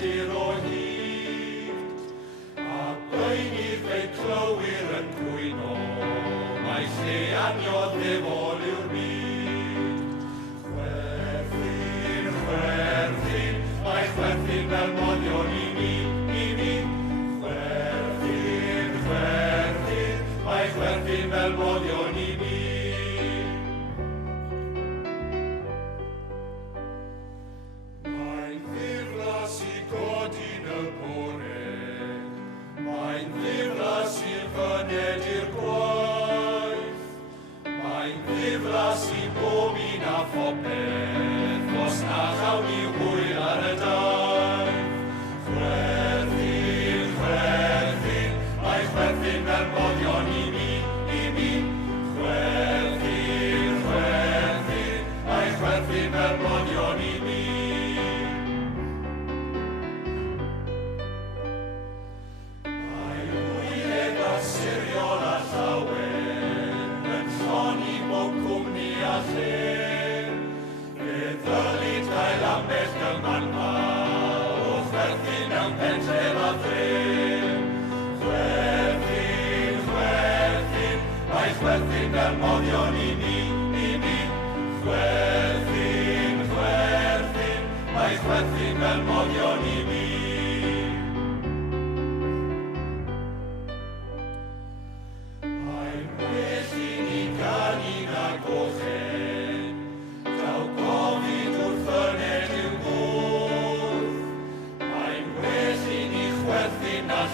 rhostir o hyd, a beunydd fe'i clywir yn cwyno, mae lle aniodd ddefol yw'r byd. Chwerthin, chwerthin, mae chwerthin fel modion i mi. Chwerthin, chwerthin, mae chwerthin fel modion i mi. Mae'n ddiflas i godi'n y bore, mae'n ddiflas i'r fyned i'r gwaith, mae'n ddiflas i bob un a phopeth, os na chawn ni hwyl ar y daith. Chwerthin, chwerthin, mae chwerthin fel modion i mi. Chwerthin, chwerthin, mae chwerthin fel modion i mi. Siriol a llawen, yn lloni bob cwmni a lle. Fe ddylid gael ambell gylmanfa, o chwerthin mewn pentref a thref. Chwerthin, chwerthin, mae chwerthin fel modion i mi. Chwerthin, chwerthin, mae chwerthin fel modion i mi.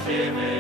Llefydd